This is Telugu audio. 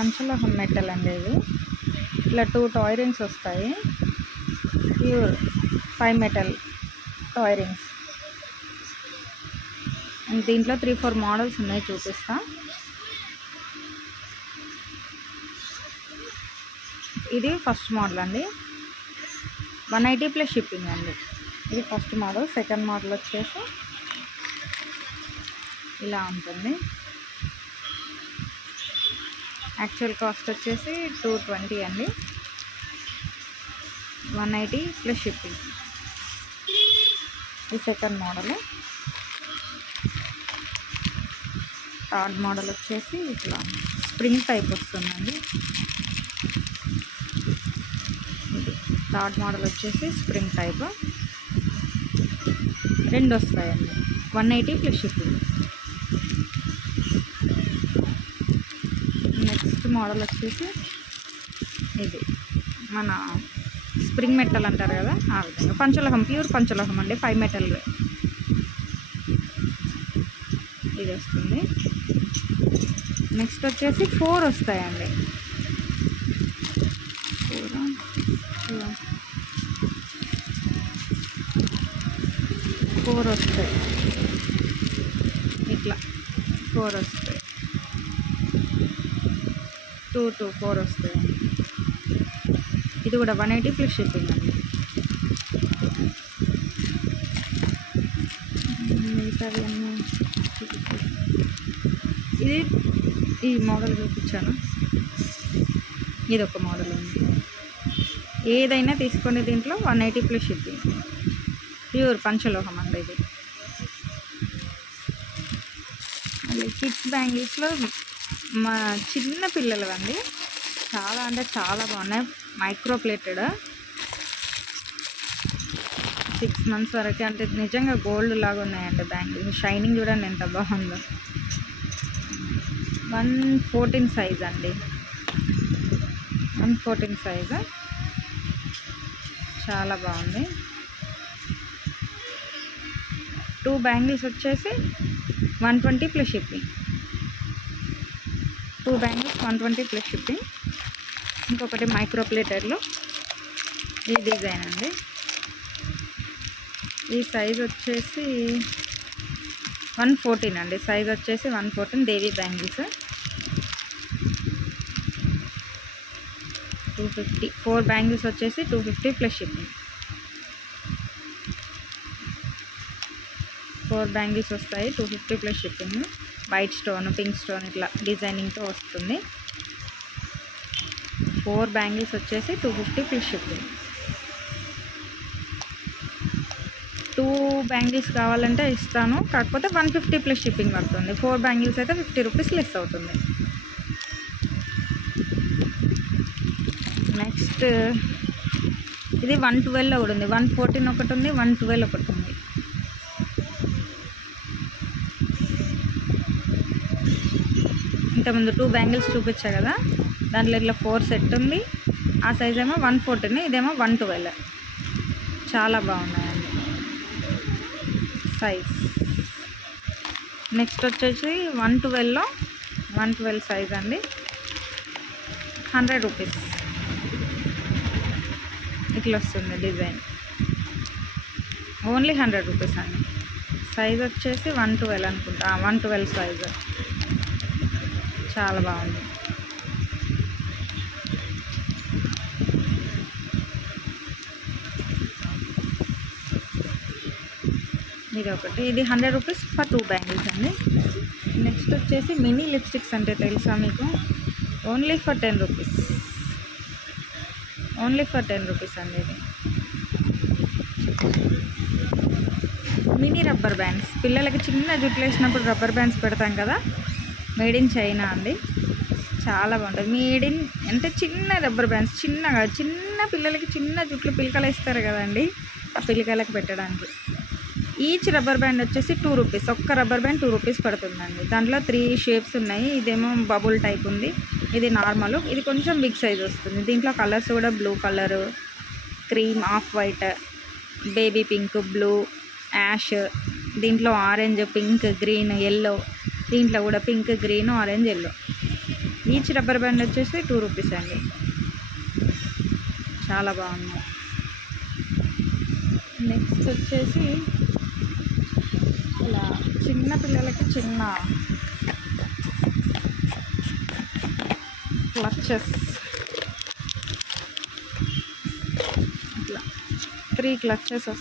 పంచలోహం మెటల్ అండి ఇది. ఇలా 2 టాయ్ రింగ్స్ వస్తాయి. Pure 5 metal toy rings. దీంట్లో 3-4 మోడల్స్ ఉన్నాయి, చూపిస్తా. ఇది ఫస్ట్ మోడల్ అండి, 180 ప్లస్ షిప్పింగ్ అండి. ఇది ఫస్ట్ మోడల్. సెకండ్ మోడల్ వచ్చేసి ఇలా ఉంటుంది. యాక్చువల్ కాస్ట్ వచ్చేసి 220 అండి, 180 ప్లస్ షిప్పింగ్. ఈ సెకండ్ మోడల్. థర్డ్ మోడల్ వచ్చేసి ఇట్లా స్ప్రింగ్ టైప్ వస్తుందండి. ఇది థర్డ్ మోడల్ వచ్చేసి స్ప్రింగ్ టైప్. 2 వస్తాయండి, 180 ప్లస్ షిప్పింగ్. నెక్స్ట్ మోడల్ వచ్చేసి ఇది మన స్ప్రింగ్ మెటల్ అంటారు కదా, ఆ విధంగా పంచలోహం, ప్యూర్ పంచలోహం అండి, 5 మెటల్ ఇది వస్తుంది. నెక్స్ట్ వచ్చేసి 4 వస్తాయండి. 4 వస్తాయి, ఇట్లా 4 వస్తాయి, 2 to 4 వస్తాయి. ఇది కూడా 180 ప్లస్ షిప్పింగ్ అండి. మిగతావి అన్నీ ఇది ఈ మోడల్ చూపించాను. ఇది ఒక మోడల్ ఉంది. ఏదైనా తీసుకోండి, దీంట్లో 180 ప్లస్ షిప్పింగ్. ప్యూర్ పంచలోహం అండి ఇది. మళ్ళీ కిడ్స్ బ్యాంగిల్స్లో మా చిన్న పిల్లలు అండి, చాలా అంటే చాలా బాగున్నాయి. మైక్రో ప్లేటెడ్, 6 months వరకు, అంటే నిజంగా గోల్డ్ లాగా ఉన్నాయండి బ్యాంగిల్స్. షైనింగ్ చూడండి ఎంత బాగుందో. 114 సైజ్ అండి, 114 సైజు, చాలా బాగుంది. 2 బ్యాంగిల్స్ వచ్చేసి 120 plus shipping. 2 bangles 120 plus shipping. ఇంకొకటి మైక్రో ప్లేటర్లో ఈ డిజైన్ అండి. ఈ సైజ్ వచ్చేసి 114 అండి, సైజ్ వచ్చేసి 114. దేవి బ్యాంగిల్స్ 250. 4 బ్యాంగిల్స్ వచ్చేసి 250 ప్లస్ షిప్పింగ్. 4 బ్యాంగిల్స్ వస్తాయి, 250 plus shipping. White stone, pink stone ఇట్లా డిజైనింగ్తో వస్తుంది. 4 బ్యాంగిల్స్ వచ్చేసి 250 ప్లస్ షిప్పింగ్. 2 బ్యాంగిల్స్ కావాలంటే ఇస్తాను, కాకపోతే 150 ప్లస్ షిప్పింగ్ పడుతుంది. 4 బ్యాంగిల్స్ అయితే 50 రూపీస్ లెస్ అవుతుంది. నెక్స్ట్ ఇది 112 ఒకటి ఉంది, 114 ఒకటి ఉంది, 112 ఒకటి ఉంది. ఇంతకుముందు 2 బ్యాంగిల్స్ చూపించా కదా, దాంట్లో ఇట్లా 4 సెట్ ఉంది. ఆ సైజ్ ఏమో 114, ఇదేమో 112. చాలా బాగున్నాయండి సైజ్. నెక్స్ట్ వచ్చేసి 112లో 112 సైజ్ అండి, 100 రూపీస్. ఇట్లా వస్తుంది డిజైన్, ఓన్లీ 100 రూపీస్ అండి. సైజ్ వచ్చేసి 112 అనుకుంటా, 112 సైజు, చాలా బాగుంది. ఇది ఒకటి, ఇది 100 రూపీస్ ఫర్ 2 బ్యాంగిల్స్ అండి. నెక్స్ట్ వచ్చేసి మినీ లిప్స్టిక్స్ అంటే తెలుసా మీకు, only for 10 rupees, only for 10 rupees అండి. ఇది మినీ రబ్బర్ బ్యాండ్స్, పిల్లలకి చిన్న జుట్లు వేసినప్పుడు రబ్బర్ బ్యాండ్స్ పెడతాం కదా, మేడ్ ఇన్ చైనా అండి. చాలా బాగుంటుంది. మేడ్ ఇన్ అంటే చిన్న రబ్బర్ బ్యాండ్స్, చిన్నగా చిన్న పిల్లలకి చిన్న జుట్లు పిలకలు వేస్తారు కదండి, ఆ పిలకలకు పెట్టడానికి. ఈచ్ రబ్బర్ బ్యాండ్ వచ్చేసి 2 రూపీస్. ఒక్క రబ్బర్ బ్యాండ్ 2 రూపీస్ పడుతుందండి. దాంట్లో 3 షేప్స్ ఉన్నాయి. ఇదేమో బబుల్ టైప్ ఉంది, ఇది నార్మల్, ఇది కొంచెం బిగ్ సైజ్ వస్తుంది. దీంట్లో కలర్స్ కూడా blue colour, cream, off white, baby pink, blue, ash, దీంట్లో ఆరెంజ్, పింక్, గ్రీన్, ఎల్లో, దీంట్లో కూడా pink, green, orange, yellow. Each rubber band వచ్చేసి 2 రూపీస్ అండి. చాలా బాగున్నాయి. నెక్స్ట్ వచ్చేసి ఇలా చిన్న పిల్లలకి చిన్న క్లచెస్, ఇట్లా 3 క్లచెస్ వస్తాయి.